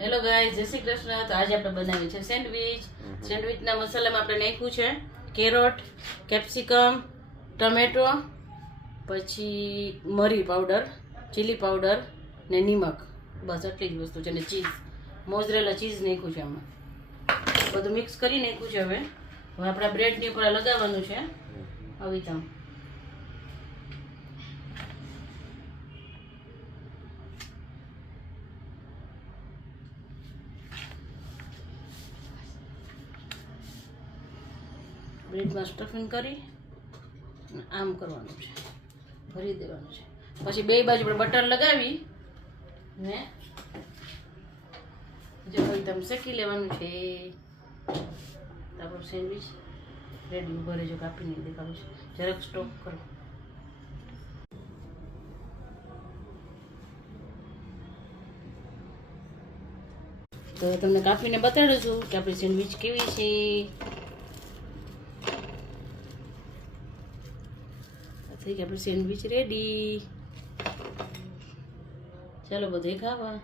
Hello guys, જય શ્રી કૃષ્ણ. તો આજે આપણે બનાવ્યું છે સેન્ડવિચ. સેન્ડવિચના મસાલામાં આપણે નાખ્યું છે કેરોટ, કેપ્સિકમ, ટમેટો, પછી મરી પાવડર, ચીલી પાવડર ને નિમક. બસ આટલી જ વસ્તુ છે. ને ચીઝ, મોઝરેલા ચીઝ નાખ્યું છે આમાં. બધું મિક્સ કરી નાખ્યું છે. હવે આપણા બ્રેડની ઉપર લગાવવાનું છે આવી રીતે. બ્રેડમાં સ્ટફિંગ કરી આમ કરવાનું છે, ભરી દેવાનું છે. પછી બે બાજુ પર બટર લગાવી ને જો એકદમ શેકી લેવાનું છે. આપણું સેન્ડવિચ રેડી. ઉભો રહેજો, કાપીને દેખાડું છે. જરાક સ્ટોપ કરો. તો તમને કાપીને બતાડું છું કે આપણી સેન્ડવિચ કેવી છે. થઈ ગઈ આપણી સેન્ડવિચ રેડી. ચાલો બધે ખાવા.